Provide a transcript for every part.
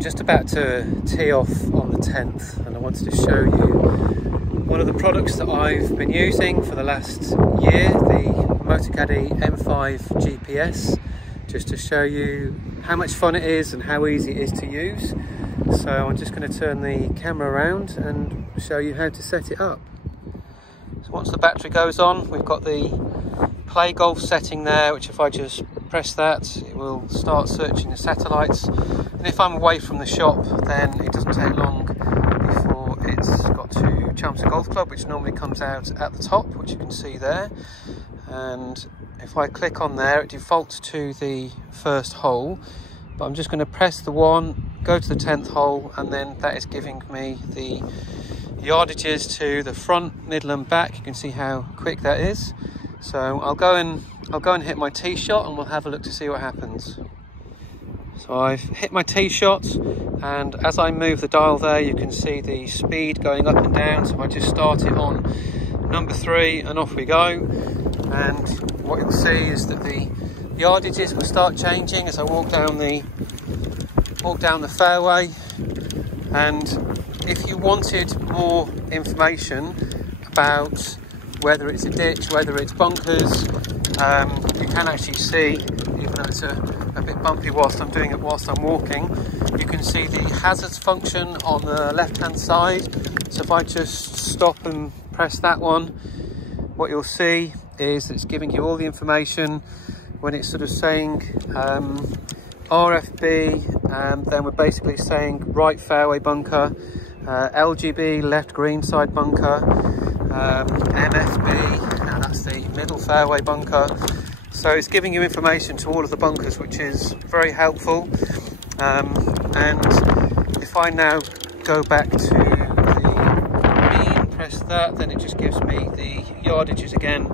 I'm just about to tee off on the 10th, and I wanted to show you one of the products that I've been using for the last year, the Motocaddy M5 GPS, just to show you how much fun it is and how easy it is to use. So I'm just going to turn the camera around and show you how to set it up. So once the battery goes on, we've got the play golf setting there, which if I just press that, it will start searching the satellites. And if I'm away from the shop, then it doesn't take long before it's got to Chelmsford Golf Club, which normally comes out at the top, which you can see there. And if I click on there, it defaults to the first hole, but I'm just going to press the one, go to the 10th hole, and then that is giving me the yardages to the front, middle and back. You can see how quick that is. So I'll go and hit my tee shot, and we'll have a look to see what happens. So I've hit my tee shot, and as I move the dial there, you can see the speed going up and down. So I just start it on number 3 and off we go. And what you'll see is that the yardages will start changing as I walk down the fairway. And if you wanted more information about whether it's a ditch, whether it's bunkers, you can actually see, even though it's a bit bumpy whilst I'm doing it whilst I'm walking, you can see the hazards function on the left hand side. So if I just stop and press that one, what you'll see is that it's giving you all the information. When it's sort of saying RFB, then we're basically saying right fairway bunker, LGB, left green side bunker, MFB, now that's the middle fairway bunker. So it's giving you information to all of the bunkers, which is very helpful. And if I now go back to the green, press that, then it just gives me the yardages again.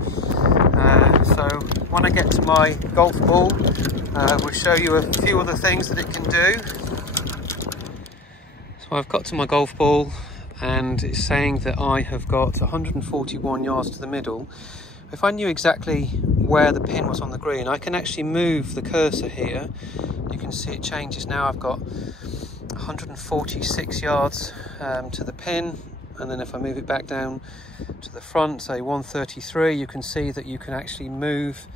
So when I get to my golf ball, we'll show you a few other things that it can do. So I've got to my golf ball, and it's saying that I have got 141 yards to the middle. If I knew exactly where the pin was on the green, I can actually move the cursor here. You can see it changes now. I've got 146 yards to the pin, and then if I move it back down to the front, say 133, you can see that you can actually move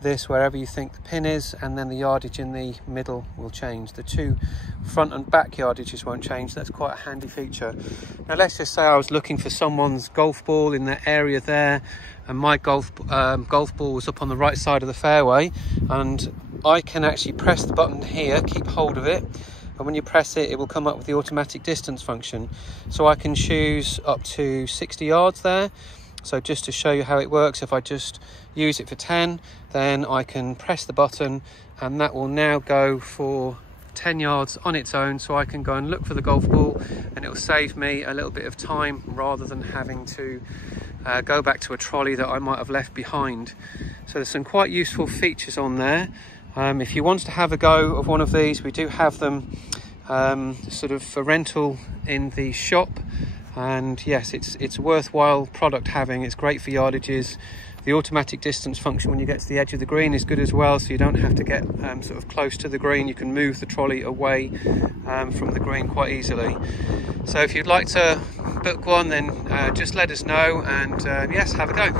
this wherever you think the pin is, and then the yardage in the middle will change. The two front and back yardages won't change. That's quite a handy feature. Now let's just say I was looking for someone's golf ball in that area there, and my golf ball was up on the right side of the fairway, and I can actually press the button here, keep hold of it, and when you press it, it will come up with the automatic distance function. So I can choose up to 60 yards there. So just to show you how it works, if I just use it for 10, then I can press the button, and that will now go for 10 yards on its own. So I can go and look for the golf ball, and it will save me a little bit of time rather than having to go back to a trolley that I might have left behind. So there's some quite useful features on there. If you want to have a go of one of these, we do have them sort of for rental in the shop. And yes, it's a worthwhile product having. It's great for yardages. The automatic distance function when you get to the edge of the green is good as well, so you don't have to get sort of close to the green. You can move the trolley away from the green quite easily. So if you'd like to book one, then just let us know, and yes, have a go.